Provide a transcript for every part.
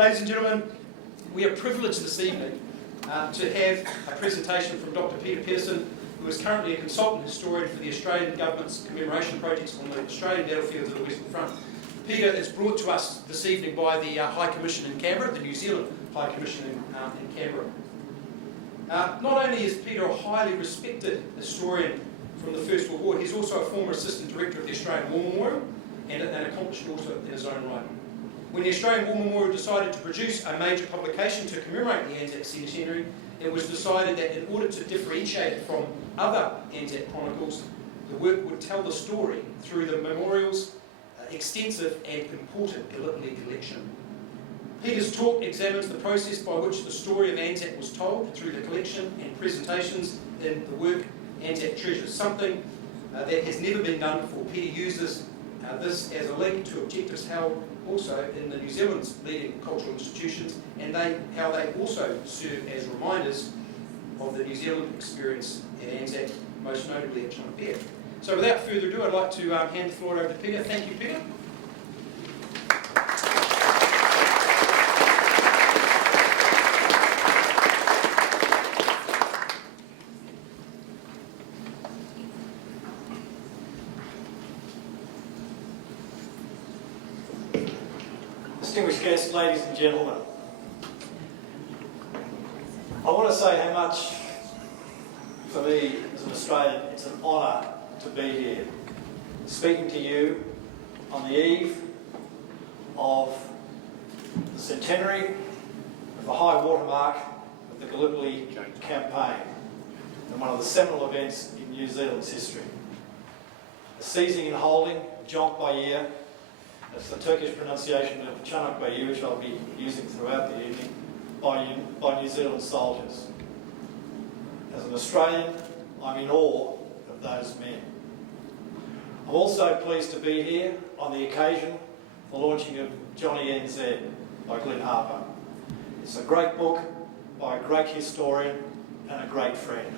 Ladies and gentlemen, we are privileged this evening to have a presentation from Dr. Peter Pedersen, who is currently a consultant historian for the Australian Government's commemoration projects on the Australian battlefields of the Western Front. Peter is brought to us this evening by the High Commission in Canberra, the New Zealand High Commission in Canberra. Not only is Peter a highly respected historian from the First World War, he's also a former Assistant Director of the Australian War Memorial and an accomplished author in his own right. When the Australian War Memorial decided to produce a major publication to commemorate the Anzac Centenary, it was decided that in order to differentiate it from other Anzac chronicles, the work would tell the story through the memorial's extensive and important Gallipoli collection. Peter's talk examines the process by which the story of Anzac was told through the collection and presentations in the work Anzac Treasures, something that has never been done before. Peter uses this as a link to objectives held also in the New Zealand's leading cultural institutions, and how they also serve as reminders of the New Zealand experience at Anzac, most notably at Chunuk Bair. So without further ado, I'd like to hand the floor over to Peter. Thank you, Peter. Distinguished guests, ladies and gentlemen, I want to say how much, for me as an Australian, it's an honour to be here, speaking to you on the eve of the centenary of the high watermark of the Gallipoli campaign and one of the seminal events in New Zealand's history. The seizing and holding of Bair, that's the Turkish pronunciation of Chunuk, which I'll be using throughout the evening, by New Zealand soldiers. As an Australian, I'm in awe of those men. I'm also pleased to be here on the occasion of the launching of Johnny NZ by Glenn Harper. It's a great book by a great historian and a great friend.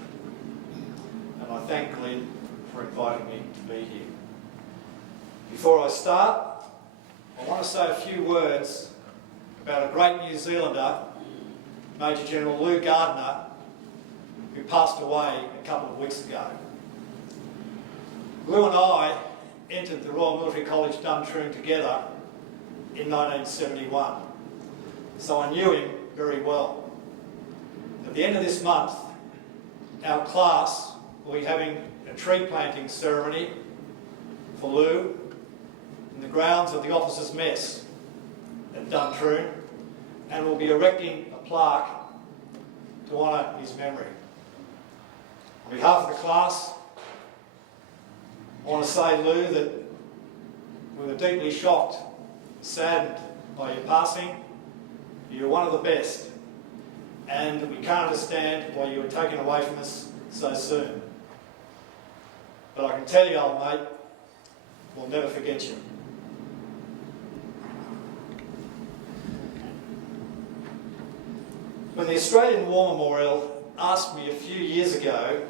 And I thank Glenn for inviting me to be here. Before I start, I want to say a few words about a great New Zealander, Major General Lou Gardner, who passed away a couple of weeks ago. Lou and I entered the Royal Military College Duntroon together in 1971, so I knew him very well. At the end of this month, our class will be having a tree planting ceremony for Lou in the grounds of the Officers' Mess at Duntroon, and we'll be erecting a plaque to honour his memory. On behalf of the class, I want to say, Lou, that we were deeply shocked, saddened by your passing. You're one of the best, and we can't understand why you were taken away from us so soon. But I can tell you, old mate, we'll never forget you. When the Australian War Memorial asked me a few years ago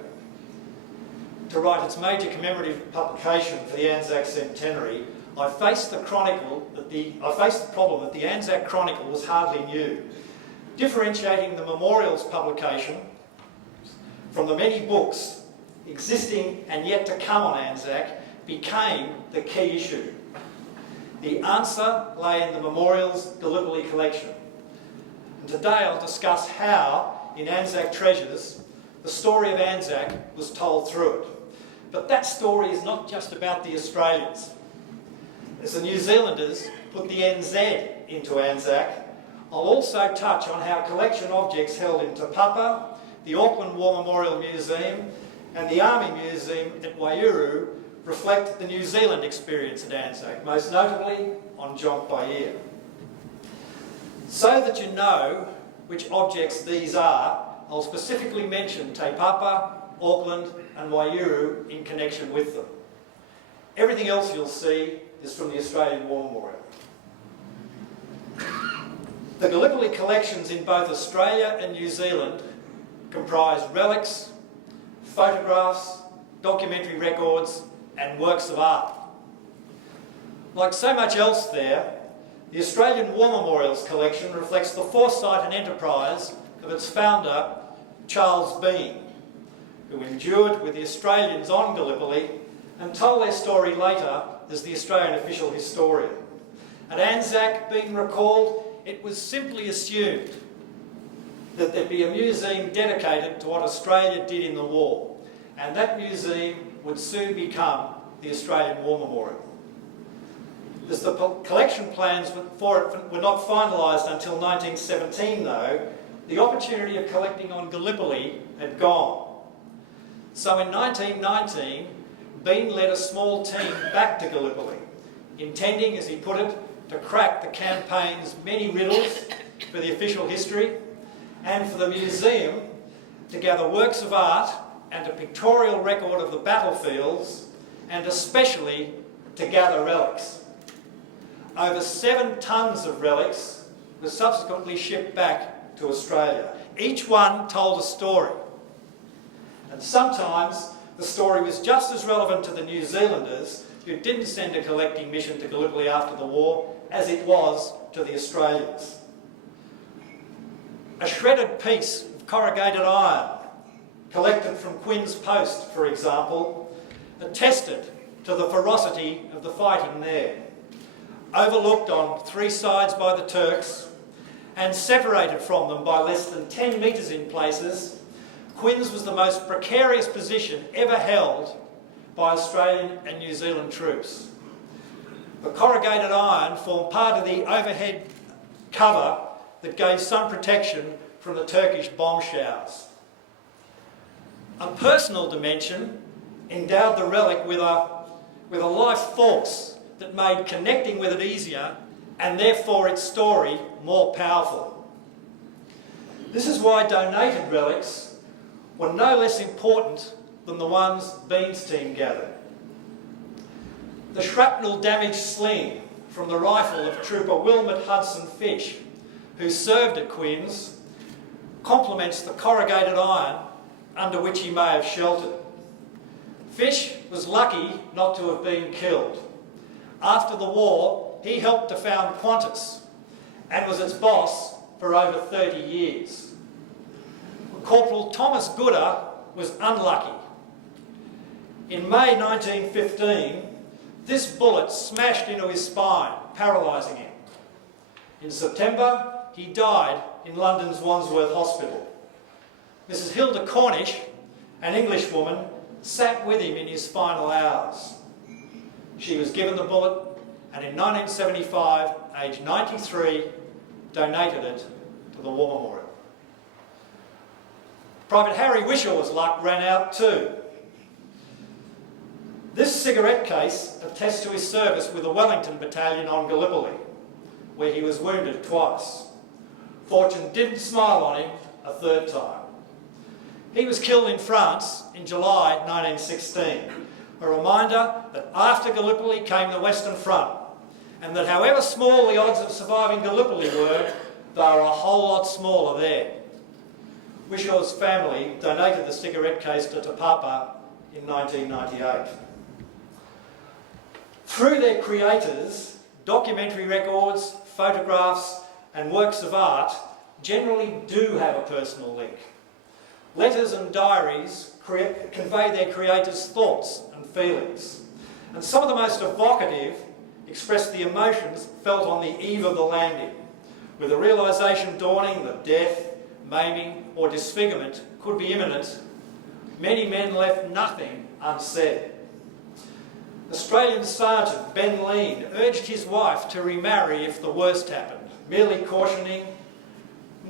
to write its major commemorative publication for the Anzac Centenary, I faced the problem that the Anzac Chronicle was hardly new. Differentiating the memorial's publication from the many books existing and yet to come on Anzac became the key issue. The answer lay in the memorial's Gallipoli collection. And today I'll discuss how, in Anzac Treasures, the story of Anzac was told through it. But that story is not just about the Australians. As the New Zealanders put the NZ into Anzac, I'll also touch on how collection objects held in Te Papa, the Auckland War Memorial Museum and the Army Museum at Waiouru reflect the New Zealand experience at Anzac, most notably on Bair. So that you know which objects these are, I'll specifically mention Te Papa, Auckland and Waiouru in connection with them. Everything else you'll see is from the Australian War Memorial. The Gallipoli collections in both Australia and New Zealand comprise relics, photographs, documentary records and works of art. Like so much else there, The Australian War Memorials collection reflects the foresight and enterprise of its founder, Charles Bean, who endured with the Australians on Gallipoli and told their story later as the Australian official historian. At Anzac, Bean recalled, it was simply assumed that there'd be a museum dedicated to what Australia did in the war, and that museum would soon become the Australian War Memorial. As the collection plans for it were not finalised until 1917 though, the opportunity of collecting on Gallipoli had gone. So in 1919, Bean led a small team back to Gallipoli, intending, as he put it, to crack the campaign's many riddles for the official history and for the museum to gather works of art and a pictorial record of the battlefields, and especially to gather relics. Over 7 tonnes of relics were subsequently shipped back to Australia. Each one told a story. And sometimes the story was just as relevant to the New Zealanders who didn't send a collecting mission to Gallipoli after the war as it was to the Australians. A shredded piece of corrugated iron collected from Quinn's Post, for example, attested to the ferocity of the fighting there. Overlooked on 3 sides by the Turks and separated from them by less than 10 metres in places, Quinn's was the most precarious position ever held by Australian and New Zealand troops. The corrugated iron formed part of the overhead cover that gave some protection from the Turkish bomb showers. A personal dimension endowed the relic with a life force that made connecting with it easier and therefore its story more powerful. This is why donated relics were no less important than the ones Bean's team gathered. The shrapnel-damaged sling from the rifle of Trooper Wilmot Hudson Fish, who served at Quinn's, complements the corrugated iron under which he may have sheltered. Fish was lucky not to have been killed. After the war, he helped to found Qantas and was its boss for over 30 years. Corporal Thomas Gooder was unlucky. In May 1915, this bullet smashed into his spine, paralysing him. In September, he died in London's Wandsworth Hospital. Mrs. Hilda Cornish, an Englishwoman, sat with him in his final hours. She was given the bullet and in 1975, aged 93, donated it to the War Memorial. Private Harry Wishaw's luck ran out too. This cigarette case attests to his service with the Wellington Battalion on Gallipoli, where he was wounded twice. Fortune didn't smile on him a 3rd time. He was killed in France in July 1916, a reminder that after Gallipoli came the Western Front, and that however small the odds of surviving Gallipoli were, they were a whole lot smaller there. Wishaw's family donated the cigarette case to Te Papa in 1998. Through their creators, documentary records, photographs and works of art generally do have a personal link. Letters and diaries convey their creators' thoughts and feelings, and some of the most evocative express the emotions felt on the eve of the landing, with the realisation dawning that death, maiming or disfigurement could be imminent. Many men left nothing unsaid. Australian Sergeant Ben Lean urged his wife to remarry if the worst happened, merely cautioning,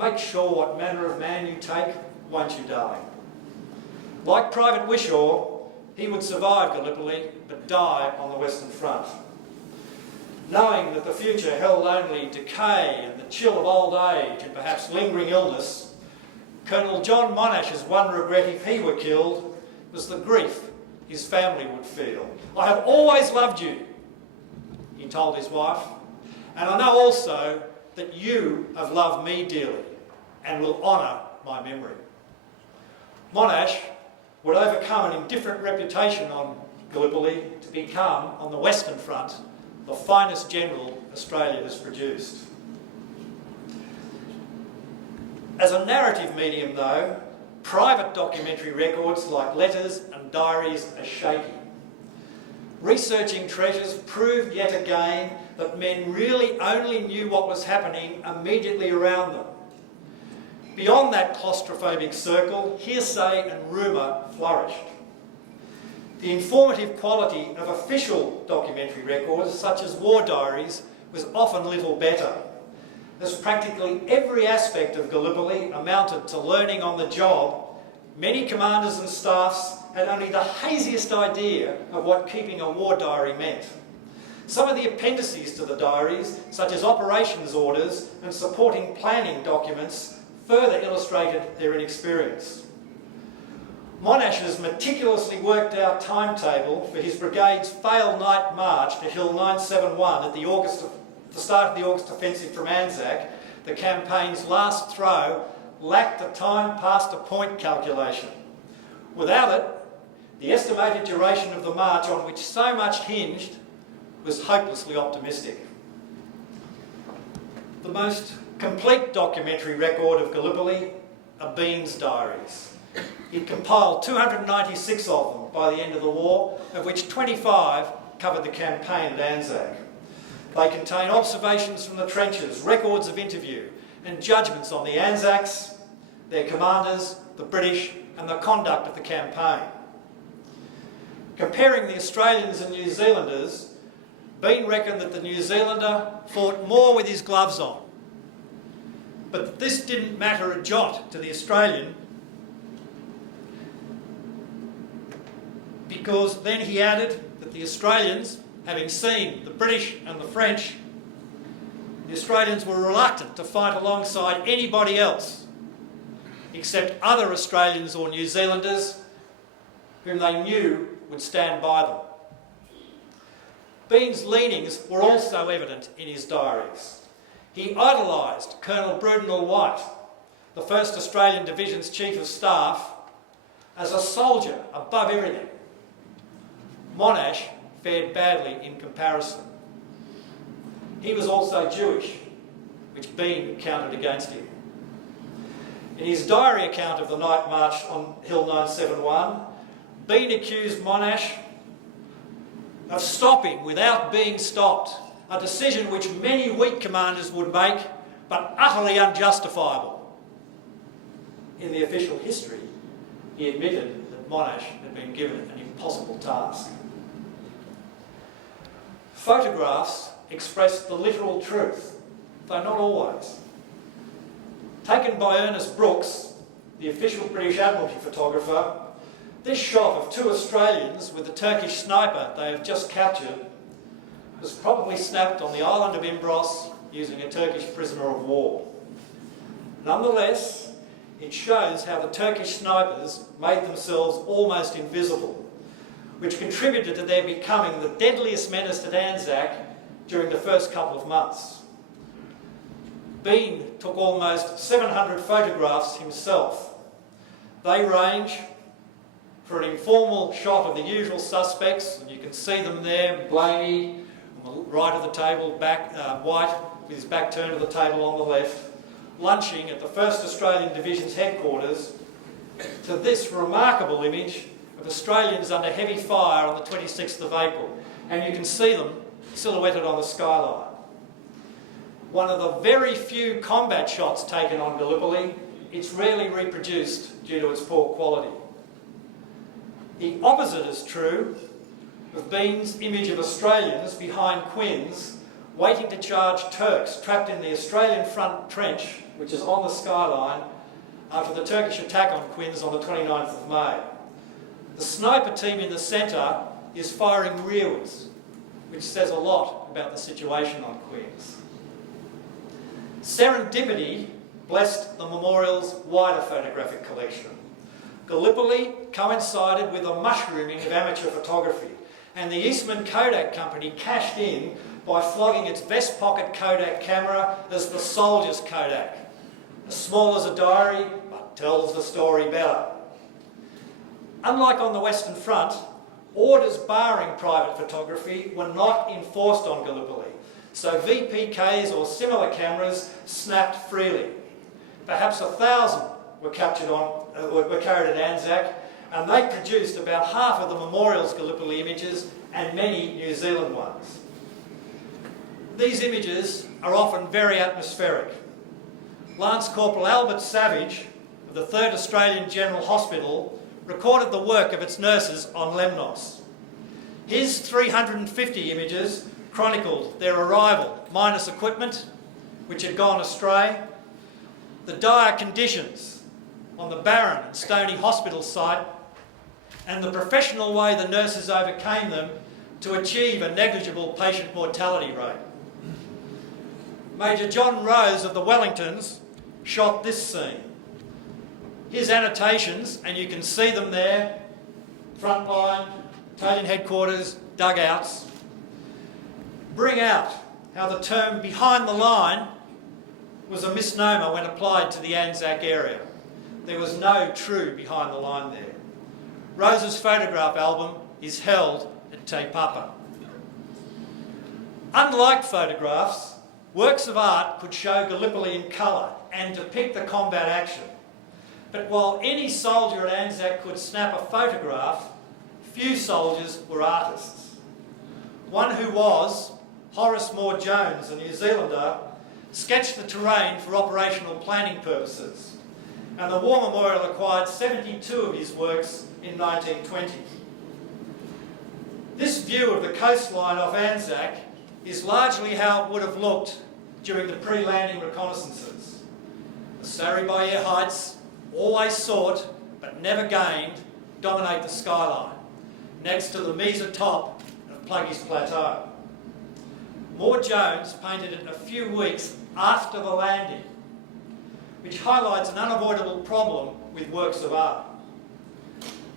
"Make sure what manner of man you take, won't you, darling?" Like Private Wishaw, he would survive Gallipoli but die on the Western Front. Knowing that the future held only decay and the chill of old age and perhaps lingering illness, Colonel John Monash's one regret if he were killed was the grief his family would feel. "I have always loved you," he told his wife, "and I know also that you have loved me dearly and will honour my memory." Monash would overcome an indifferent reputation on Gallipoli to become, on the Western Front, the finest general Australia has produced. As a narrative medium, though, private documentary records like letters and diaries are shaky. Researching treasures proved yet again that men really only knew what was happening immediately around them. Beyond that claustrophobic circle, hearsay and rumour flourished. The informative quality of official documentary records, such as war diaries, was often little better, as practically every aspect of Gallipoli amounted to learning on the job. Many commanders and staffs had only the haziest idea of what keeping a war diary meant. Some of the appendices to the diaries, such as operations orders and supporting planning documents, further illustrated their inexperience. Monash's meticulously worked out timetable for his brigade's failed night march to Hill 971 at the start of the August offensive from Anzac, the campaign's last throw, lacked a time past a point calculation. Without it, the estimated duration of the march, on which so much hinged, was hopelessly optimistic. The most complete documentary record of Gallipoli are Bean's diaries. He compiled 296 of them by the end of the war, of which 25 covered the campaign at Anzac. They contain observations from the trenches, records of interview, and judgments on the Anzacs, their commanders, the British, and the conduct of the campaign. Comparing the Australians and New Zealanders, Bean reckoned that the New Zealander fought more with his gloves on, but that this didn't matter a jot to the Australian, because then he added that the Australians, having seen the British and the French, the Australians were reluctant to fight alongside anybody else except other Australians or New Zealanders whom they knew would stand by them. Bean's leanings were also evident in his diaries. He idolised Colonel Brudenell White, the 1st Australian Division's Chief of Staff, as a soldier above everything. Monash fared badly in comparison. He was also Jewish, which Bean counted against him. In his diary account of the night march on Hill 971, Bean accused Monash of stopping without being stopped, a decision which many weak commanders would make, but utterly unjustifiable. In the official history, he admitted that Monash had been given an impossible task. Photographs express the literal truth, though not always. Taken by Ernest Brooks, the official British Admiralty photographer, this shot of 2 Australians with the Turkish sniper they have just captured was probably snapped on the island of Imbros using a Turkish prisoner of war. Nonetheless, it shows how the Turkish snipers made themselves almost invisible, which contributed to their becoming the deadliest menace at Anzac during the first couple of months. Bean took almost 700 photographs himself. They range for an informal shot of the usual suspects, and you can see them there, Blaney on the right of the table, White with his back turned to the table on the left, lunching at the 1st Australian Division's headquarters, to this remarkable image of Australians under heavy fire on the 26th of April, and you can see them silhouetted on the skyline. One of the very few combat shots taken on Gallipoli, it's rarely reproduced due to its poor quality. The opposite is true of Bean's image of Australians behind Quins waiting to charge Turks trapped in the Australian front trench, which is on the skyline, after the Turkish attack on Quins on the 29th of May. The sniper team in the centre is firing rearwards, which says a lot about the situation on Quins. Serendipity blessed the memorial's wider photographic collection. Gallipoli coincided with a mushrooming of amateur photography, and the Eastman Kodak Company cashed in by flogging its vest pocket Kodak camera as the soldier's Kodak. As small as a diary, but tells the story better. Unlike on the Western Front, orders barring private photography were not enforced on Gallipoli, so VPKs or similar cameras snapped freely. Perhaps 1,000 were carried at Anzac, and they produced about half of the memorial's Gallipoli images and many New Zealand ones. These images are often very atmospheric. Lance Corporal Albert Savage of the 3rd Australian General Hospital recorded the work of its nurses on Lemnos. His 350 images chronicled their arrival, minus equipment, which had gone astray, the dire conditions on the barren and stony hospital site, and the professional way the nurses overcame them to achieve a negligible patient mortality rate. Major John Rose of the Wellingtons shot this scene. His annotations, and you can see them there, frontline, battalion headquarters, dugouts, bring out how the term behind the line was a misnomer when applied to the Anzac area. There was no true behind the line there. Rose's photograph album is held at Te Papa. Unlike photographs, works of art could show Gallipoli in colour and depict the combat action. But while any soldier at Anzac could snap a photograph, few soldiers were artists. One who was, Horace Moore-Jones, a New Zealander, sketched the terrain for operational planning purposes, and the War Memorial acquired 72 of his works in 1920. This view of the coastline off Anzac is largely how it would have looked during the pre-landing reconnaissances. The Sarri Bair heights, always sought but never gained, dominate the skyline, next to the Mesa top of Pluggy's Plateau. Moore-Jones painted it a few weeks after the landing, which highlights an unavoidable problem with works of art.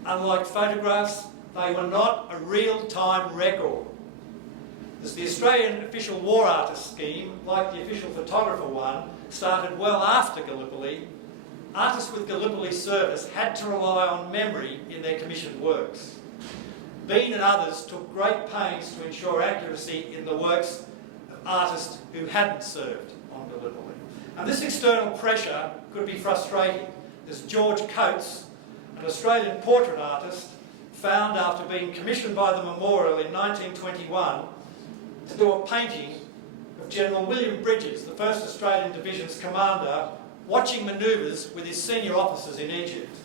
Unlike photographs, they were not a real-time record. As the Australian Official War Artist scheme, like the official photographer one, started well after Gallipoli, artists with Gallipoli service had to rely on memory in their commissioned works. Bean and others took great pains to ensure accuracy in the works of artists who hadn't served on Gallipoli. And this external pressure could be frustrating, as George Coates, an Australian portrait artist, found after being commissioned by the Memorial in 1921 to do a painting of General William Bridges, the 1st Australian Division's commander, watching manoeuvres with his senior officers in Egypt.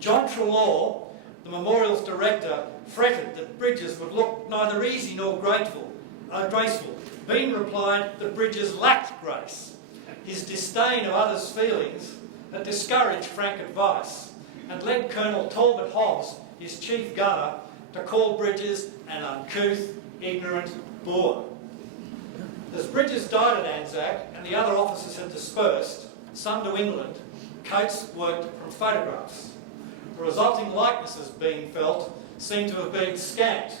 John Trelaw, the Memorial's director, fretted that Bridges would look neither easy nor graceful. Bean replied that Bridges lacked grace. His disdain of others' feelings had discouraged frank advice and led Colonel Talbot Hobbs, his chief gunner, to call Bridges an uncouth, ignorant boor. As Bridges died at Anzac and the other officers had dispersed, some to England, Coates worked from photographs. The resulting likenesses being felt seem to have been scant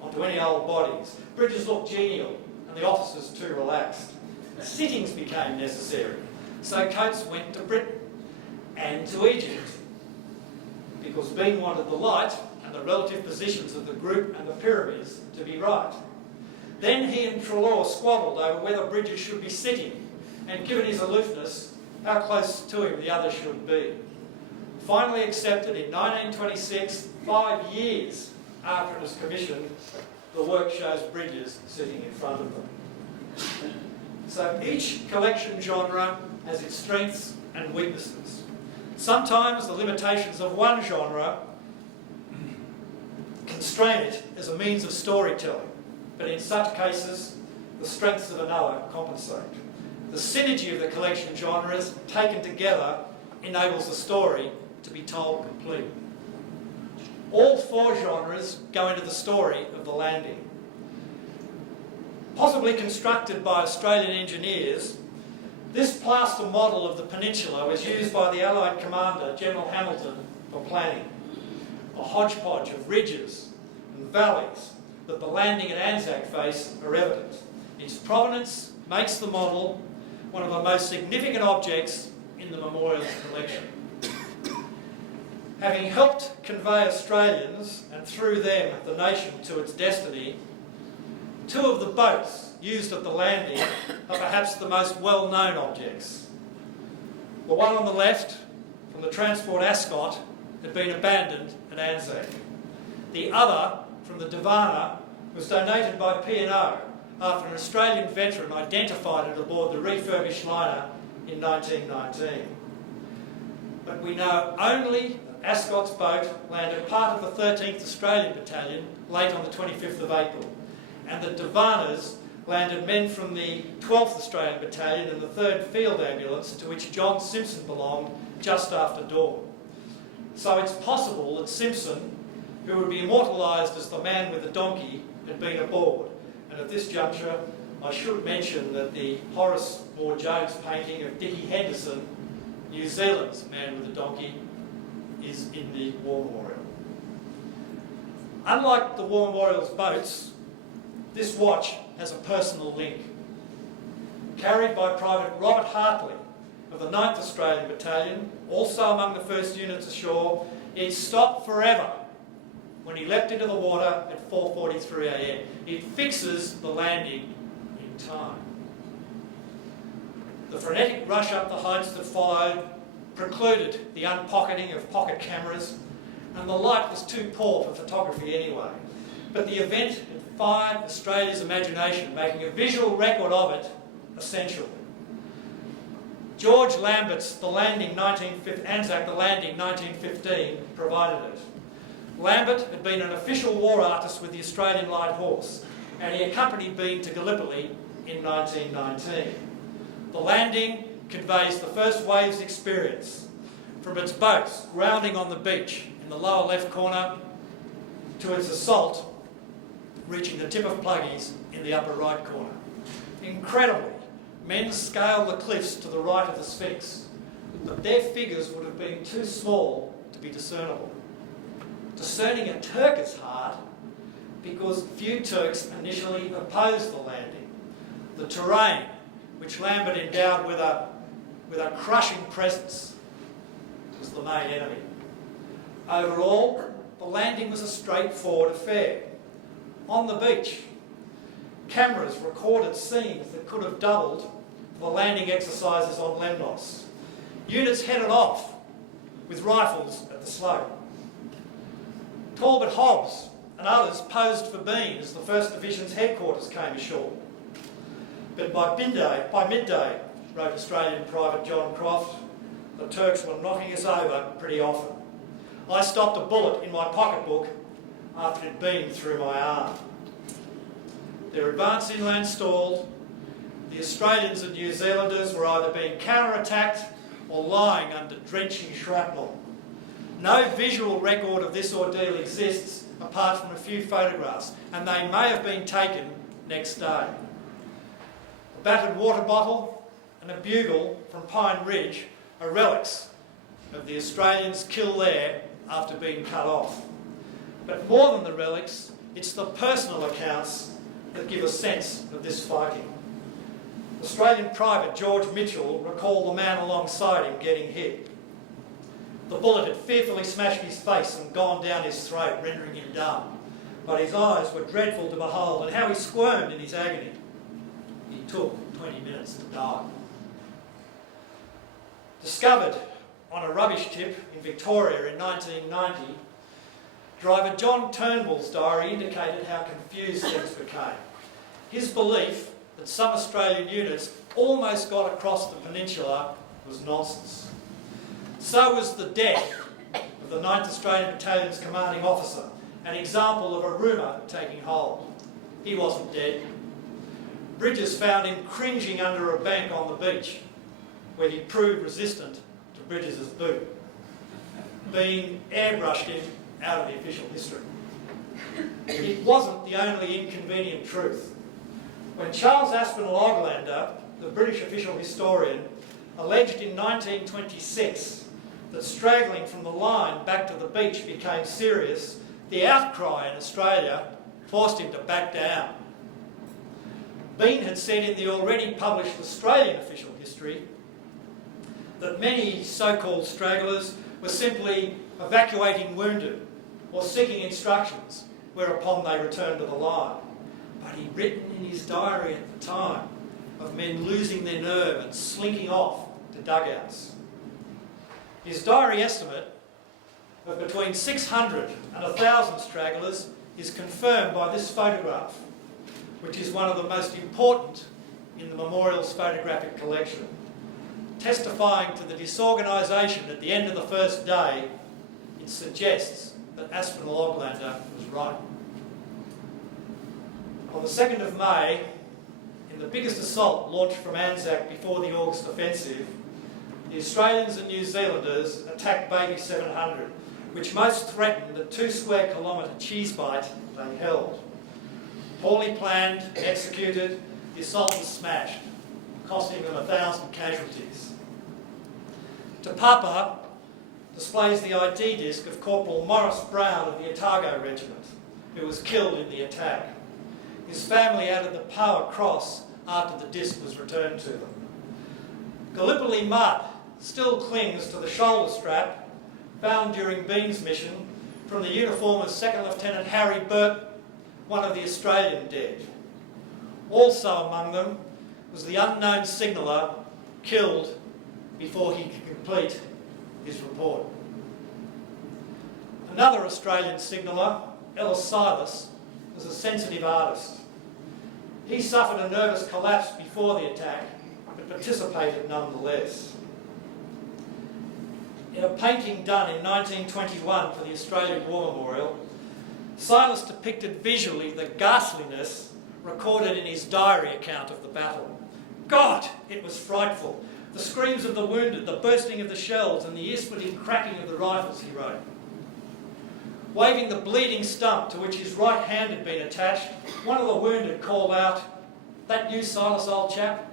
onto any old bodies. Bridges looked genial and the officers too relaxed. Sittings became necessary, so Coates went to Britain and to Egypt, because Bean wanted the light and the relative positions of the group and the pyramids to be right. Then he and Trelaw squabbled over whether Bridges should be sitting, and given his aloofness, how close to him the other should be. Finally accepted in 1926, 5 years after it was commissioned, the work shows Bridges sitting in front of them. So each collection genre has its strengths and weaknesses. Sometimes the limitations of one genre constrain it as a means of storytelling, but in such cases, the strengths of another compensate. The synergy of the collection genres, taken together, enables the story to be told complete. All 4 genres go into the story of the landing. Possibly constructed by Australian engineers, this plaster model of the peninsula was used by the Allied commander, General Hamilton, for planning. A hodgepodge of ridges and valleys that the landing at Anzac face are evident. Its provenance makes the model one of the most significant objects in the Memorial's collection. Having helped convey Australians, and through them the nation, to its destiny, Two of the boats used at the landing are perhaps the most well-known objects. The one on the left, from the transport Ascot, had been abandoned at Anzac. The other, from the Divana, was donated by P&O after an Australian veteran identified it aboard the refurbished liner in 1919. But we know only that Ascot's boat landed part of the 13th Australian Battalion late on the 25th of April, and the Divana's landed men from the 12th Australian Battalion and the 3rd Field Ambulance, to which John Simpson belonged, just after dawn. So it's possible that Simpson, who would be immortalised as the man with the donkey, had been aboard. And at this juncture, I should mention that the Horace Moore-Jones painting of Dickie Henderson, New Zealand's man with the donkey, is in the War Memorial. Unlike the War Memorial's boats, this watch has a personal link. Carried by Private Robert Hartley of the 9th Australian Battalion, also among the first units ashore, it stopped forever when he leapt into the water at 4:43 a.m. It fixes the landing in time. The frenetic rush up the heights that followed precluded the unpocketing of pocket cameras, and the light was too poor for photography anyway. But the event had fired Australia's imagination, making a visual record of it essential. George Lambert's Anzac, The Landing 1915, provided it. Lambert had been an official war artist with the Australian Light Horse, and he accompanied Bean to Gallipoli in 1919. The Landing conveys the first wave's experience, from its boats grounding on the beach in the lower left corner to its assault reaching the tip of Pluggies in the upper right corner. Incredibly, men scaled the cliffs to the right of the Sphinx, but their figures would have been too small to be discernible. Discerning a Turkish heart because few Turks initially opposed the landing. The terrain, which Lambert endowed with a crushing presence, was the main enemy. Overall, the landing was a straightforward affair. On the beach, cameras recorded scenes that could have doubled the landing exercises on Lemnos. Units headed off with rifles at the slope. Talbot Hobbs and others posed for Bean as the 1st Division's headquarters came ashore. But by midday, wrote Australian Private John Croft, the Turks were knocking us over pretty often. I stopped a bullet in my pocketbook after it had been through my arm. Their advance inland stalled. The Australians and New Zealanders were either being counter-attacked or lying under drenching shrapnel. No visual record of this ordeal exists apart from a few photographs, and they may have been taken next day. A battered water bottle and a bugle from Pine Ridge are relics of the Australians killed there after being cut off. But more than the relics, it's the personal accounts that give a sense of this fighting. Australian Private George Mitchell recalled the man alongside him getting hit. The bullet had fearfully smashed his face and gone down his throat, rendering him dumb. But his eyes were dreadful to behold, and how he squirmed in his agony. He took 20 minutes to die. Discovered on a rubbish tip in Victoria in 1990, driver John Turnbull's diary indicated how confused things became. His belief that some Australian units almost got across the peninsula was nonsense. So was the death of the 9th Australian Battalion's commanding officer, an example of a rumour taking hold. He wasn't dead. Bridges found him cringing under a bank on the beach, where he proved resistant to Bridges' boot, being airbrushed him out of the official history. It wasn't the only inconvenient truth. When Charles Aspinall Oglander, the British official historian, alleged in 1926 that straggling from the line back to the beach became serious, the outcry in Australia forced him to back down. Bean had said in the already published Australian official history that many so-called stragglers were simply evacuating wounded or seeking instructions, whereupon they returned to the line. But he'd written in his diary at the time of men losing their nerve and slinking off to dugouts. His diary estimate of between 600 and 1,000 stragglers is confirmed by this photograph, which is one of the most important in the memorial's photographic collection. Testifying to the disorganisation at the end of the first day, it suggests that Aspinall Oglander was right. On the 2nd of May, in the biggest assault launched from Anzac before the August offensive, the Australians and New Zealanders attacked Baby 700, which most threatened the 2 square kilometre cheese bite they held. Poorly planned and executed, the assault was smashed, costing them 1,000 casualties. Te Papa displays the ID disc of Corporal Maurice Brown of the Otago Regiment, who was killed in the attack. His family added the Power Cross after the disc was returned to them. Gallipoli mud still clings to the shoulder strap found during Bean's mission from the uniform of 2nd Lieutenant Harry Burton, one of the Australian dead. Also among them was the unknown signaller killed before he could complete his report. Another Australian signaller, Ellis Silas, was a sensitive artist. He suffered a nervous collapse before the attack, but participated nonetheless. In a painting done in 1921 for the Australian War Memorial, Silas depicted visually the ghastliness recorded in his diary account of the battle. God, it was frightful. The screams of the wounded, the bursting of the shells, and the ear-splitting cracking of the rifles, he wrote. Waving the bleeding stump to which his right hand had been attached, one of the wounded called out, "That you, Silas, old chap?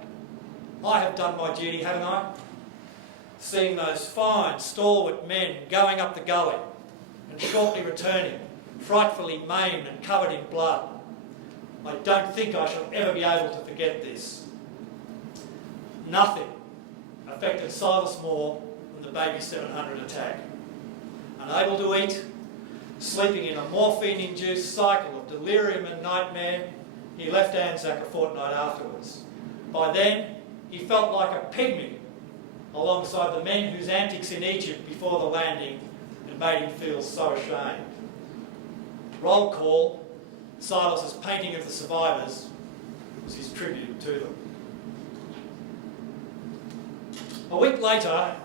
I have done my duty, haven't I?" Seeing those fine, stalwart men going up the gully and shortly returning, frightfully maimed and covered in blood, I don't think I shall ever be able to forget this. Nothing affected Silas more than the Baby 700 attack. Unable to eat, sleeping in a morphine-induced cycle of delirium and nightmare, he left Anzac a fortnight afterwards. By then, he felt like a pygmy alongside the men whose antics in Egypt before the landing had made him feel so ashamed. Roll call, Silas's painting of the survivors was his tribute to them. A week later,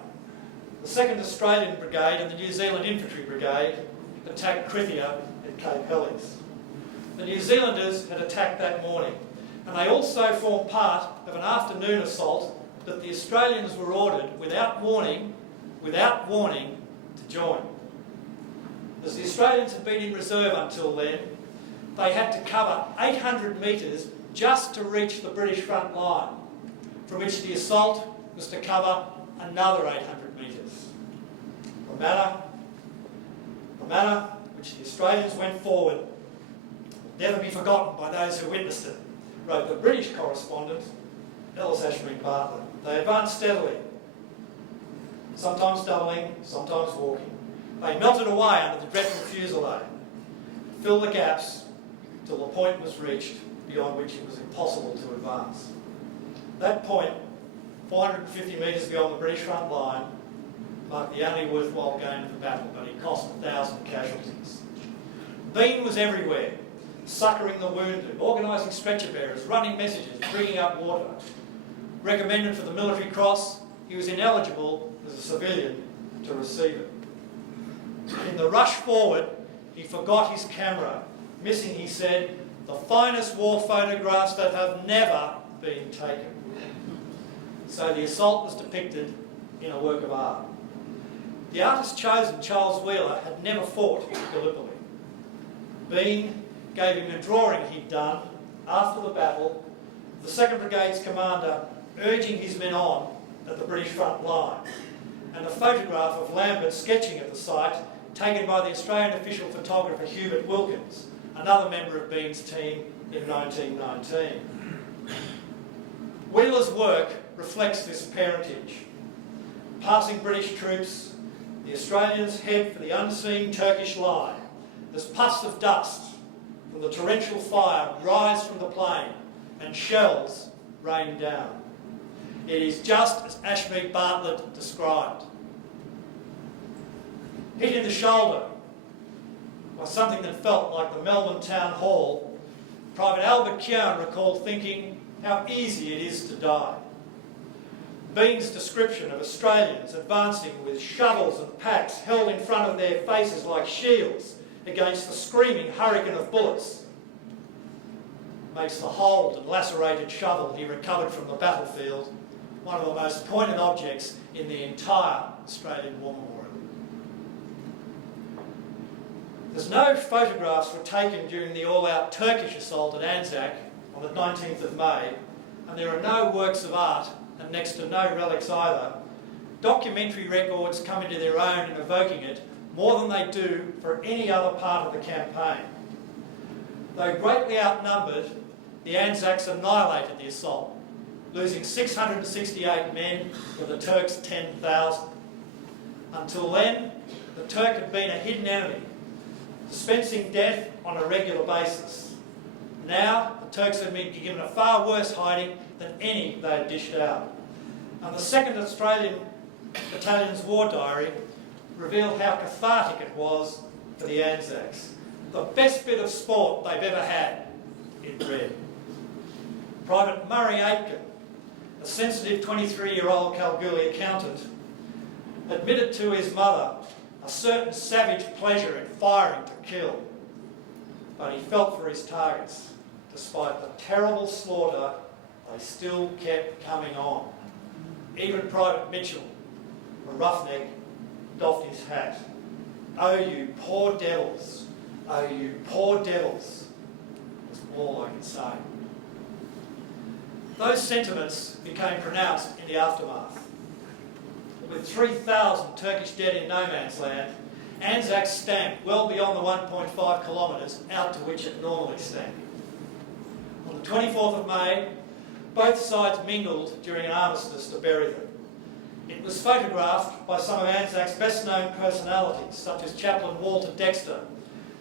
the 2nd Australian Brigade and the New Zealand Infantry Brigade attacked Krithia at Cape Helles. The New Zealanders had attacked that morning, and they also formed part of an afternoon assault that the Australians were ordered without warning to join. As the Australians had been in reserve until then, they had to cover 800 metres just to reach the British front line, from which the assault was to cover another 800 metres. The manner which the Australians went forward will never be forgotten by those who witnessed it, wrote the British correspondent, Ellis Ashmead Bartlett. They advanced steadily, sometimes doubling, sometimes walking. They melted away under the dreadful fusillade, filled the gaps till the point was reached beyond which it was impossible to advance. That point, 450 metres beyond the British front line, marked the only worthwhile gain of the battle, but it cost 1,000 casualties. Bean was everywhere, succouring the wounded, organising stretcher bearers, running messages, bringing up water. Recommended for the Military Cross, he was ineligible as a civilian to receive it. In the rush forward, he forgot his camera, missing, he said, the finest war photographs that have never been taken. So the assault was depicted in a work of art. The artist chosen, Charles Wheeler, had never fought at Gallipoli. Bean gave him a drawing he'd done after the battle, the 2nd Brigade's commander urging his men on at the British front line, and a photograph of Lambert sketching at the site taken by the Australian official photographer Hubert Wilkins, another member of Bean's team in 1919. Wheeler's work reflects this parentage. Passing British troops, the Australians head for the unseen Turkish line as puffs of dust from the torrential fire rise from the plain and shells rain down. It is just as Ashmead Bartlett described. Hit in the shoulder by something that felt like the Melbourne Town Hall, Private Albert Keown recalled thinking how easy it is to die. Bean's description of Australians advancing with shovels and packs held in front of their faces like shields against the screaming hurricane of bullets makes the holed and lacerated shovel he recovered from the battlefield one of the most poignant objects in the entire Australian War Memorial. There's no photographs were taken during the all-out Turkish assault at Anzac on the 19th of May, and there are no works of art and next to no relics either. Documentary records come into their own in evoking it more than they do for any other part of the campaign. Though greatly outnumbered, the Anzacs annihilated the assault, losing 668 men with the Turks' 10,000. Until then, the Turk had been a hidden enemy, dispensing death on a regular basis. Now, the Turks had been given a far worse hiding than any they had dished out. And the 2nd Australian Battalion's war diary revealed how cathartic it was for the Anzacs. The best bit of sport they've ever had, it read. Private Murray Aitken, a sensitive 23-year-old Kalgoorlie accountant, admitted to his mother a certain savage pleasure in firing to kill, but he felt for his targets. Despite the terrible slaughter, they still kept coming on. Even Private Mitchell, a roughneck, doffed his hat. "Oh, you poor devils! Oh, you poor devils!" was all I could say. Those sentiments became pronounced in the aftermath. With 3,000 Turkish dead in no man's land, Anzac stank well beyond the 1.5 kilometres out to which it normally stank. On the 24th of May, both sides mingled during an armistice to bury them. It was photographed by some of Anzac's best-known personalities, such as Chaplain Walter Dexter,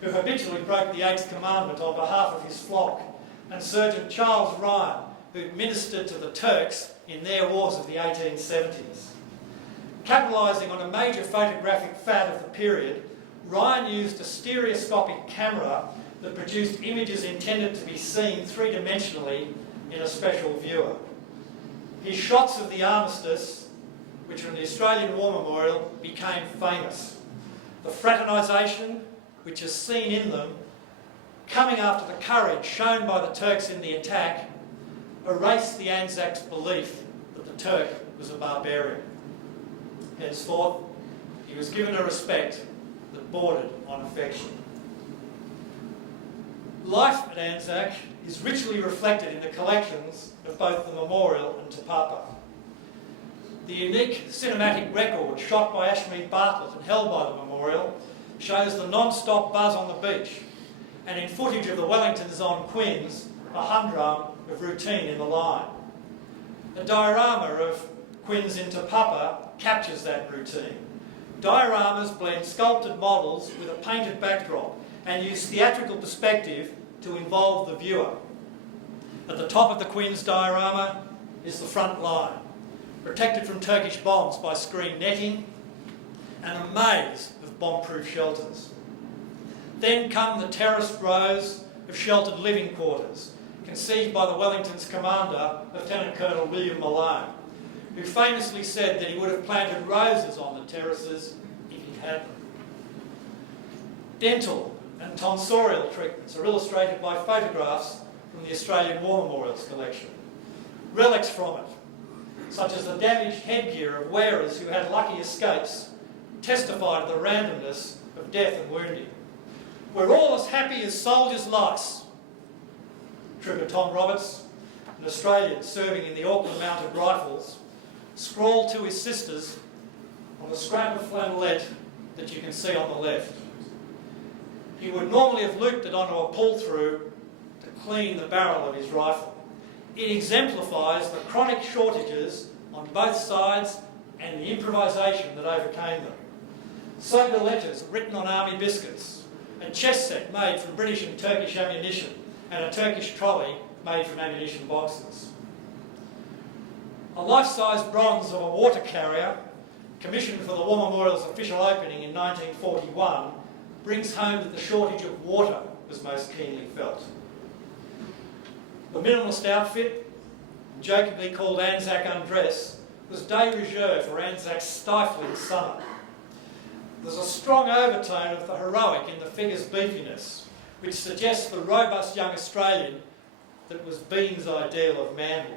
who habitually broke the 8th commandment on behalf of his flock, and Surgeon Charles Ryan, who ministered to the Turks in their wars of the 1870s. Capitalising on a major photographic fad of the period, Ryan used a stereoscopic camera that produced images intended to be seen three-dimensionally in a special viewer. His shots of the armistice, which were in the Australian War Memorial, became famous. The fraternisation, which is seen in them, coming after the courage shown by the Turks in the attack, erased the Anzac's belief that the Turk was a barbarian. Henceforth, he was given a respect that bordered on affection. Life at Anzac is richly reflected in the collections of both the memorial and Te Papa. The unique cinematic record shot by Ashmead Bartlett and held by the memorial shows the non-stop buzz on the beach, and in footage of the Wellingtons on Quins, a humdrum of routine in the line. A diorama of Quins in Te Papa captures that routine. Dioramas blend sculpted models with a painted backdrop and use theatrical perspective to involve the viewer. At the top of the Quins diorama is the front line, protected from Turkish bombs by screen netting and a maze of bomb-proof shelters. Then come the terraced rows of sheltered living quarters, conceived by the Wellington's commander, Lieutenant Colonel William Malone, who famously said that he would have planted roses on the terraces if he had them. Dental and tonsorial treatments are illustrated by photographs from the Australian War Memorials collection. Relics from it, such as the damaged headgear of wearers who had lucky escapes, testify to the randomness of death and wounding. "We're all as happy as soldiers' lice." Trooper Tom Roberts, an Australian serving in the Auckland Mounted Rifles, scrawled to his sisters on the scrap of flannelette that you can see on the left. He would normally have looped it onto a pull-through to clean the barrel of his rifle. It exemplifies the chronic shortages on both sides and the improvisation that overcame them. Sober letters written on army biscuits, a a chess set made from British and Turkish ammunition, and a Turkish trolley made from ammunition boxes. A life-size bronze of a water carrier, commissioned for the War Memorial's official opening in 1941, brings home that the shortage of water was most keenly felt. The minimalist outfit, jokingly called Anzac undress, was de rigueur for Anzac's stifling summer. There's a strong overtone of the heroic in the figure's beefiness, which suggests the robust young Australian that was Bean's ideal of manhood.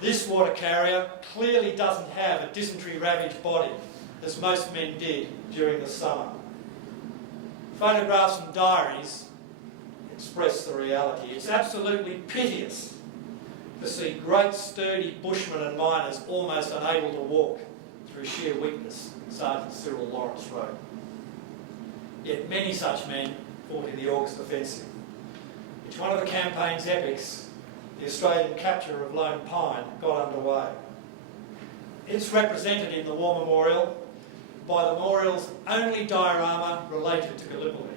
This water carrier clearly doesn't have a dysentery-ravaged body, as most men did during the summer. Photographs and diaries express the reality. It's absolutely piteous to see great sturdy bushmen and miners almost unable to walk through sheer weakness, Sergeant Cyril Lawrence wrote. Yet many such men fought in the August Offensive. It's one of the campaign's epics. The Australian capture of Lone Pine got underway. It's represented in the War Memorial by the memorial's only diorama related to Gallipoli,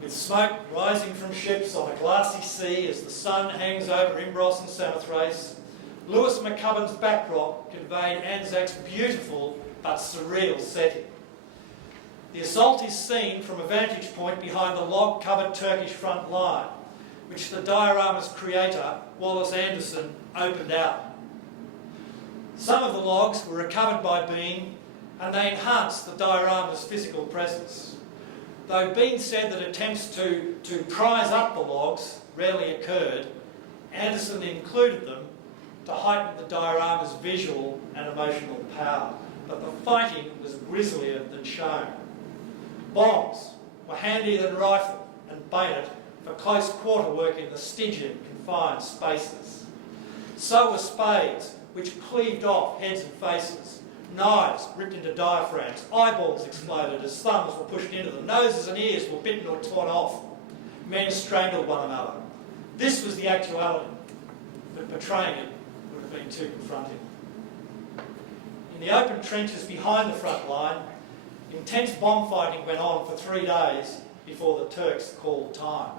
with smoke rising from ships on a glassy sea as the sun hangs over Imbros and Samothrace. Lewis McCubben's backdrop conveyed Anzac's beautiful but surreal setting. The assault is seen from a vantage point behind the log-covered Turkish front line, which the diorama's creator, Wallace Anderson, opened out. Some of the logs were recovered by Bean, and they enhanced the diorama's physical presence. Though Bean said that attempts to prise up the logs rarely occurred, Anderson included them to heighten the diorama's visual and emotional power. But the fighting was grislier than shown. Bombs were handier than rifle and bayonet for close quarter work in the Stygian confined spaces. So were spades, which cleaved off heads and faces. Knives ripped into diaphragms. Eyeballs exploded as thumbs were pushed into them. Noses and ears were bitten or torn off. Men strangled one another. This was the actuality, but portraying it would have been too confronting. In the open trenches behind the front line, intense bomb fighting went on for 3 days before the Turks called time.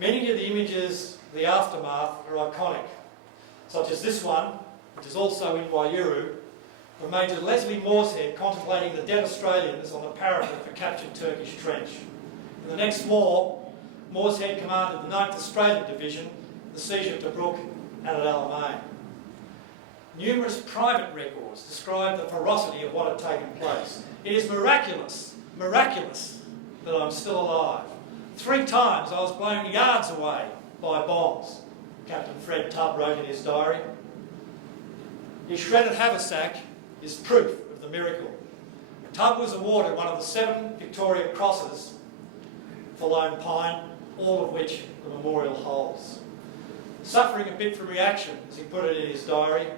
Many of the images of the aftermath are iconic, such as this one, which is also in Waiyuru, of Major Leslie Morshead contemplating the dead Australians on the parapet of a captured Turkish trench. In the next war, Morshead commanded the 9th Australian Division, the siege of Tobruk and at Alamein. Numerous private records describe the ferocity of what had taken place. It is miraculous that I'm still alive. 3 times I was blown yards away by bombs, Captain Fred Tubb wrote in his diary. His shredded haversack is proof of the miracle. Tubb was awarded one of the 7 Victoria Crosses for Lone Pine, all of which the memorial holds. Suffering a bit from reaction, as he put it in his diary,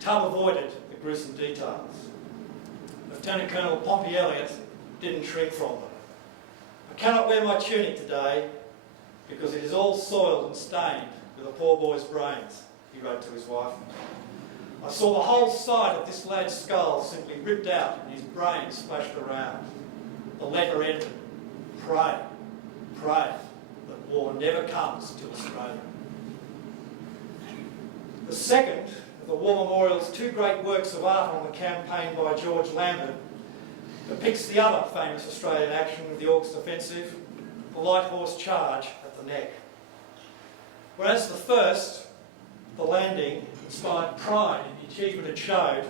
Tubb avoided the gruesome details. Lieutenant Colonel Pompey Elliott didn't shrink from them. I cannot wear my tunic today because it is all soiled and stained with a poor boy's brains, he wrote to his wife. I saw the whole side of this lad's skull simply ripped out and his brains splashed around. The letter ended, pray that war never comes to Australia. The second of the War Memorial's 2 great works of art on the campaign by George Lambert depicts the other famous Australian action of the August Offensive, the light horse charge at the Neck. Whereas the first, the landing, inspired pride in the achievement it showed,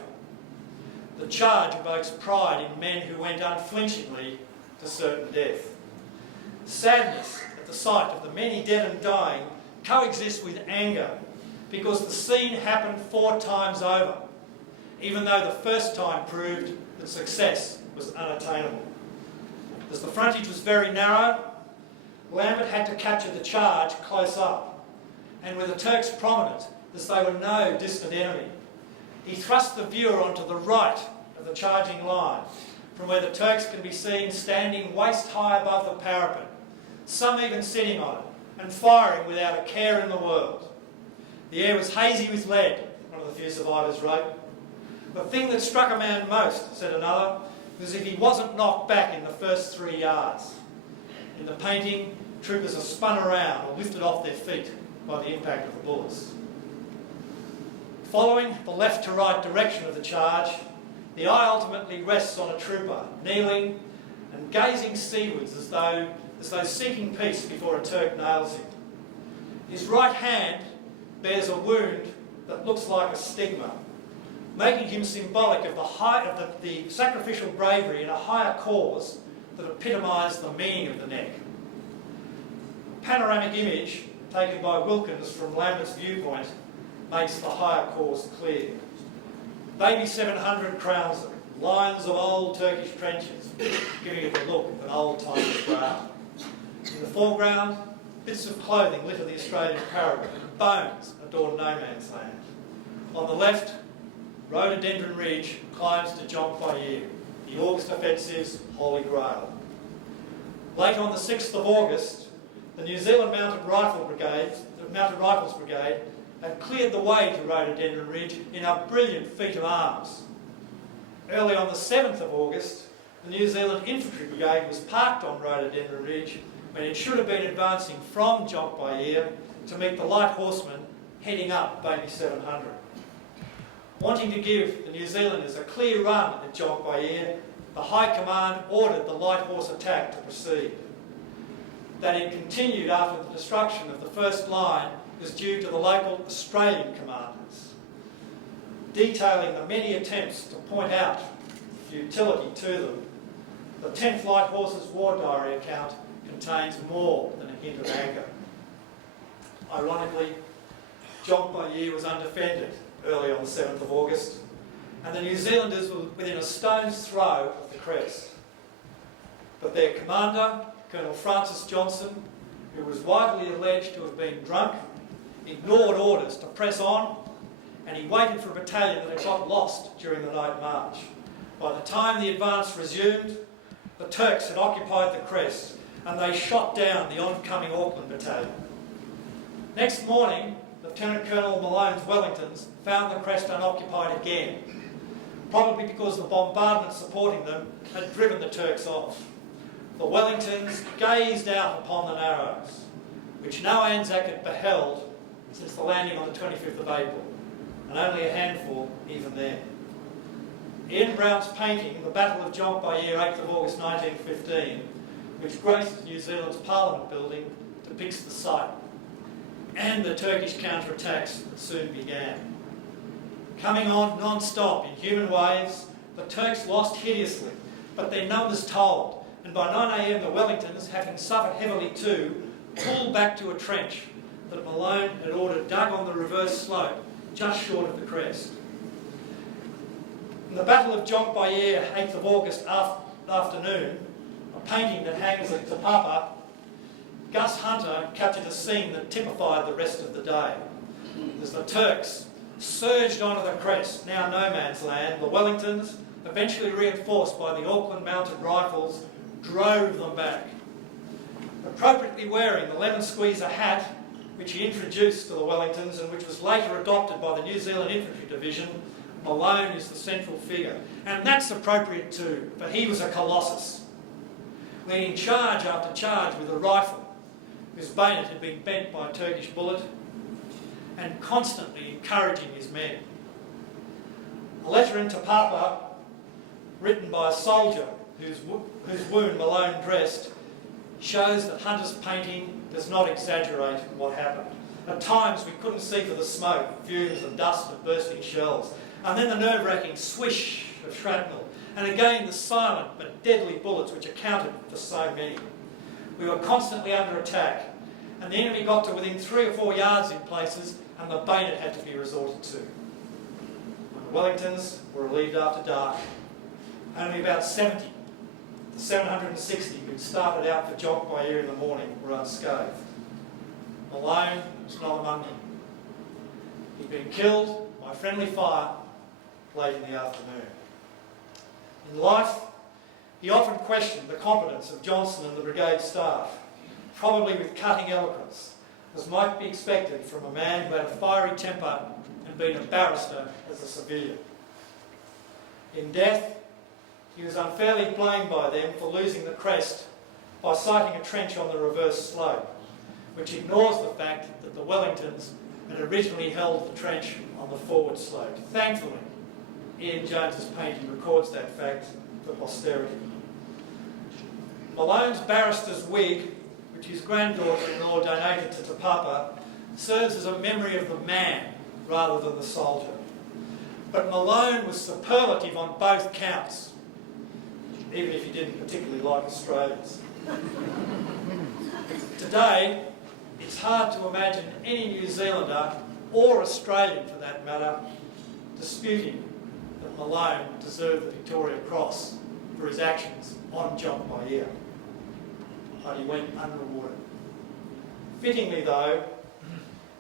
the charge evokes pride in men who went unflinchingly to certain death. Sadness at the sight of the many dead and dying coexists with anger because the scene happened 4 times over, even though the first time proved that success was unattainable. As the frontage was very narrow, Lambert had to capture the charge close up, and with the Turks prominent, as they were no distant enemy, he thrust the viewer onto the right of the charging line, from where the Turks can be seen standing waist-high above the parapet, some even sitting on it, and firing without a care in the world. The air was hazy with lead, one of the few survivors wrote. The thing that struck a man most, said another, was if he wasn't knocked back in the first 3 yards. In the painting, troopers are spun around or lifted off their feet by the impact of the bullets. Following the left to right direction of the charge, the eye ultimately rests on a trooper, kneeling and gazing seawards as though seeking peace before a Turk nails him. His right hand bears a wound that looks like a stigma, making him symbolic of the sacrificial bravery in a higher cause that epitomised the meaning of the neck. A panoramic image taken by Wilkins from Lambert's viewpoint makes the higher cause clear. Baby 700 crowns it, lines of old Turkish trenches, giving it the look of an old-timey ground. In the foreground, bits of clothing litter the Australian parapet, and bones adorn no man's land. On the left, rhododendron ridge climbs to Jonk Bair, the August offensive's holy grail. Late on the 6th of August, the New Zealand Mounted Rifles Brigade had cleared the way to Rhododendron Ridge in a brilliant feat of arms. Early on the 7th of August, the New Zealand Infantry Brigade was parked on Rhododendron Ridge when it should have been advancing from Jonk Bair to meet the light horsemen heading up Baby 700. Wanting to give the New Zealanders a clear run at Jonk Bair, the High Command ordered the light horse attack to proceed. That it continued after the destruction of the first line was due to the local Australian commanders, detailing the many attempts to point out futility to them. The 10th Light Horse's War Diary account contains more than a hint of anger. Ironically, Jonk Bair was undefended early on the 7th of August, and the New Zealanders were within a stone's throw of the crest. But their commander, Colonel Francis Johnson, who was widely alleged to have been drunk, ignored orders to press on, and he waited for a battalion that had got lost during the night march. By the time the advance resumed, the Turks had occupied the crest, and they shot down the oncoming Auckland battalion. Next morning, Lieutenant Colonel Malone's Wellingtons found the crest unoccupied again, probably because the bombardment supporting them had driven the Turks off. The Wellingtons gazed out upon the Narrows, which no Anzac had beheld since the landing on the 25th of April, and only a handful even then. Ian Brown's painting, The Battle of Jonk Bair, 8th of August 1915, which graced New Zealand's Parliament building, depicts the sight and the Turkish counterattacks that soon began. Coming on non-stop in human waves, the Turks lost hideously, but their numbers told, and by 9 a.m. the Wellingtons, having suffered heavily too, pulled back to a trench that Malone had ordered dug on the reverse slope, just short of the crest. In the Battle of Jonk Bair, 8th of August afternoon, a painting that hangs at Te Papa, Gus Hunter captured a scene that typified the rest of the day. As the Turks surged onto the crest, now no man's land, the Wellingtons, eventually reinforced by the Auckland Mounted Rifles, drove them back. Appropriately wearing the lemon squeezer hat, which he introduced to the Wellingtons and which was later adopted by the New Zealand Infantry Division, Malone is the central figure. And that's appropriate too, for he was a colossus, leading charge after charge with a rifle whose bayonet had been bent by a Turkish bullet, and constantly encouraging his men. A letter in Te Papa, written by a soldier whose wound Malone dressed, shows that Hunter's painting does not exaggerate what happened. At times we couldn't see for the smoke, fumes and dust of bursting shells, and then the nerve-wracking swish of shrapnel, and again the silent but deadly bullets which accounted for so many. We were constantly under attack, and the enemy got to within 3 or 4 yards in places, and the bayonet had to be resorted to. When the Wellingtons were relieved after dark, only about 70 the 760 who'd started out for Jonk Bair in the morning were unscathed. Malone was not among them. He'd been killed by friendly fire late in the afternoon. In life, he often questioned the competence of Johnson and the brigade staff, probably with cutting eloquence, as might be expected from a man who had a fiery temper and been a barrister as a civilian. In death, he was unfairly blamed by them for losing the crest by citing a trench on the reverse slope, which ignores the fact that the Wellingtons had originally held the trench on the forward slope. Thankfully, Ian Jones's painting records that fact for posterity. Malone's barrister's wig, which his granddaughter-in-law donated to Te Papa, serves as a memory of the man rather than the soldier. But Malone was superlative on both counts, even if he didn't particularly like Australians. Today, it's hard to imagine any New Zealander, or Australian for that matter, disputing that Malone deserved the Victoria Cross for his actions on John Bair. But he went unrewarded. Fittingly though,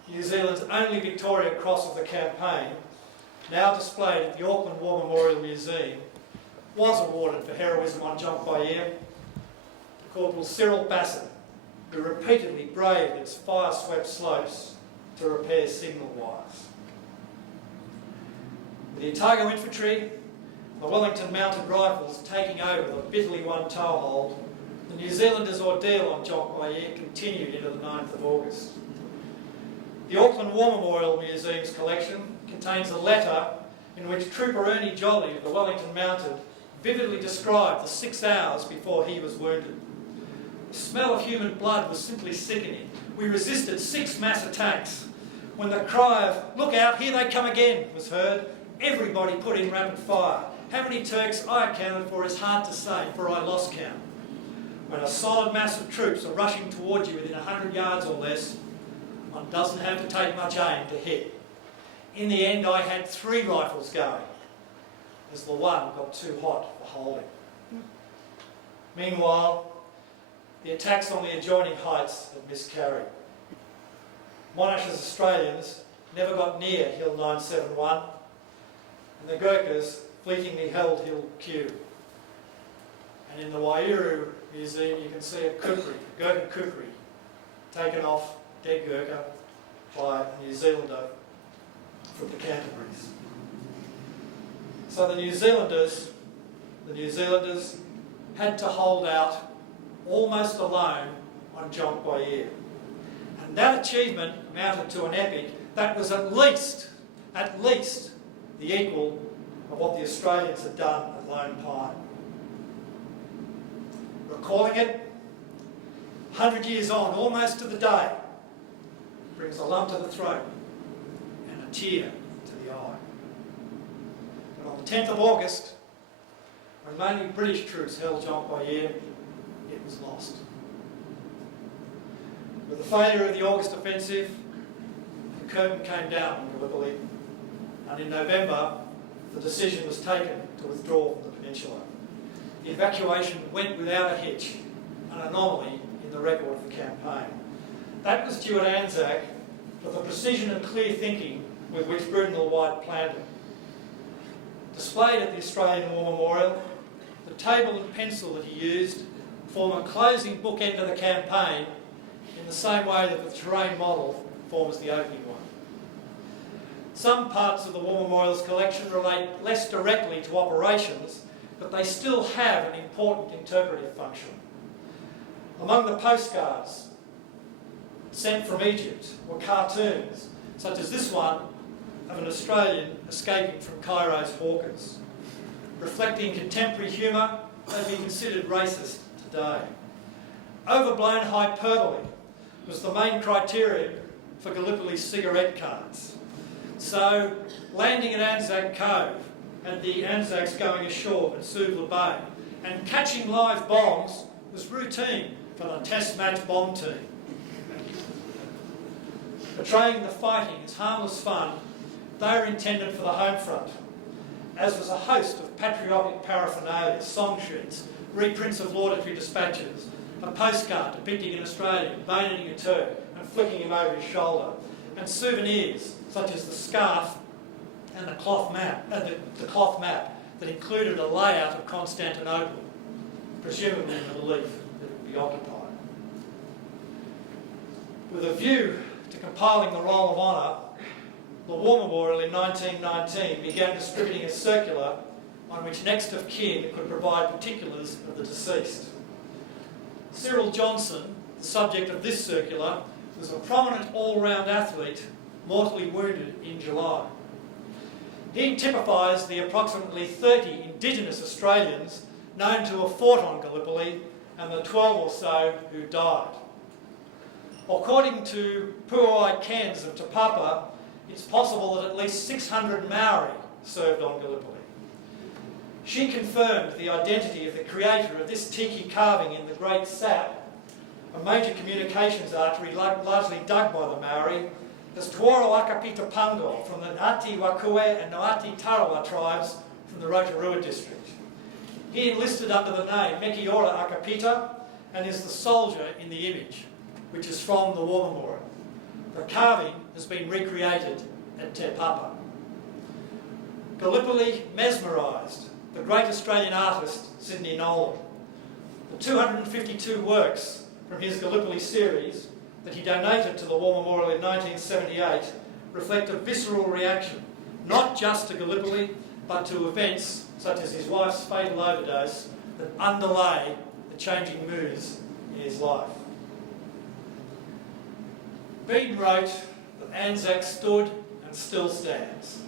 New Zealand's only Victoria Cross of the campaign, now displayed at the Auckland War Memorial Museum, was awarded for heroism on John Bair to Corporal Cyril Bassett, who repeatedly braved its fire-swept slopes to repair signal wires. With the Otago infantry, the Wellington mounted rifles taking over the bitterly won toehold, the New Zealanders' ordeal on John Bair continued into the 9th of August. The Auckland War Memorial Museum's collection contains a letter in which Trooper Ernie Jolly of the Wellington Mounted vividly described the 6 hours before he was wounded. The smell of human blood was simply sickening. We resisted 6 mass attacks. When the cry of, "Look out, here they come again," was heard, everybody put in rapid fire. How many Turks I accounted for is hard to say, for I lost count. When a solid mass of troops are rushing towards you within 100 yards or less, one doesn't have to take much aim to hit. In the end, I had 3 rifles going, as the one got too hot for holding. Meanwhile, the attacks on the adjoining heights had miscarried. Monash's Australians never got near Hill 971, and the Gurkhas fleetingly held Hill Q. And in the Waiuru Museum you can see a kukri, a Gurkha kukri, taken off, dead Gurkha, by a New Zealander from the Canterbury's. So the New Zealanders had to hold out almost alone on John Bair. And that achievement amounted to an epic that was at least the equal of what the Australians had done at Lone Pine. Recalling it, 100 years on, almost to the day, brings a lump to the throat and a tear to the eye. But on the 10th of August, when mainly British troops held John Bair, it was lost. With the failure of the August offensive, the curtain came down on Gallipoli, and in November, the decision was taken to withdraw from the peninsula. The evacuation went without a hitch, an anomaly in the record of the campaign. That was due at Anzac for the precision and clear thinking with which Brunel White planned it. Displayed at the Australian War Memorial, the table and pencil that he used form a closing bookend to the campaign in the same way that the terrain model forms the opening one. Some parts of the War Memorial's collection relate less directly to operations, but they still have an important interpretive function. Among the postcards sent from Egypt were cartoons, such as this one of an Australian escaping from Cairo's hawkers, reflecting contemporary humour may be considered racist today. Overblown hyperbole was the main criterion for Gallipoli's cigarette cards. So, landing at Anzac Cove and the Anzacs going ashore at Suvla Bay and catching live bombs was routine for the test match bomb team. Portraying the fighting as harmless fun, they were intended for the home front, as was a host of patriotic paraphernalia, song sheets, reprints of laudatory dispatches, a postcard depicting an Australian bayoneting a Turk and flicking him over his shoulder, and souvenirs such as the scarf and the cloth map that included a layout of Constantinople, presumably in the belief that it would be occupied. With a view to compiling the Roll of Honour, the War Memorial in 1919 began distributing a circular on which next of kin could provide particulars of the deceased. Cyril Johnson, the subject of this circular, was a prominent all-round athlete mortally wounded in July. He typifies the approximately 30 Indigenous Australians known to have fought on Gallipoli and the 12 or so who died. According to Puai Cairns of Te Papa, it's possible that at least 600 Maori served on Gallipoli. She confirmed the identity of the creator of this tiki carving in the Great Sap, a major communications artery largely dug by the Maori, as Tuoro Akapita Pungo from the Ngāti Wakue and Ngāti Tarawa tribes from the Rotorua district. He enlisted under the name Mekiora Akapita and is the soldier in the image, which is from the War Memorial. The carving has been recreated at Te Papa. Gallipoli mesmerised the great Australian artist Sidney Nolan. The 252 works from his Gallipoli series that he donated to the War Memorial in 1978 reflect a visceral reaction, not just to Gallipoli, but to events such as his wife's fatal overdose that underlay the changing moods in his life. Bean wrote that Anzac stood and still stands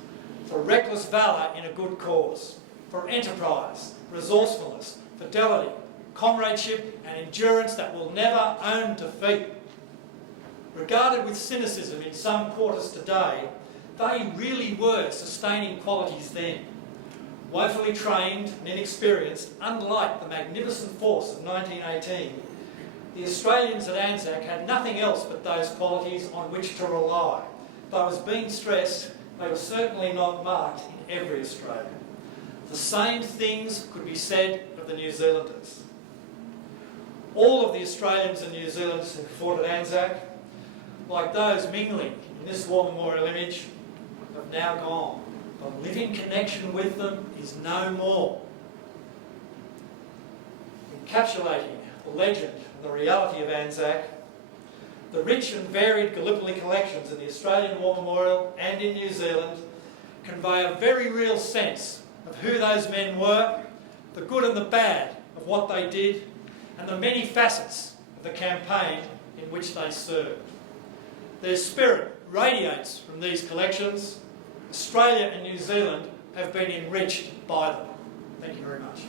for reckless valour in a good cause, for enterprise, resourcefulness, fidelity, comradeship and endurance that will never own defeat. Regarded with cynicism in some quarters today, they really were sustaining qualities then. Woefully trained and inexperienced, unlike the magnificent force of 1918, the Australians at Anzac had nothing else but those qualities on which to rely. Though as being stressed, they were certainly not marked in every Australian. The same things could be said of the New Zealanders. All of the Australians and New Zealanders who fought at Anzac, like those mingling in this War Memorial image, have now gone. The living connection with them is no more. Encapsulating the legend and the reality of Anzac, the rich and varied Gallipoli collections in the Australian War Memorial and in New Zealand convey a very real sense of who those men were, the good and the bad of what they did, and the many facets of the campaign in which they served. Their spirit radiates from these collections. Australia and New Zealand have been enriched by them. Thank you very much.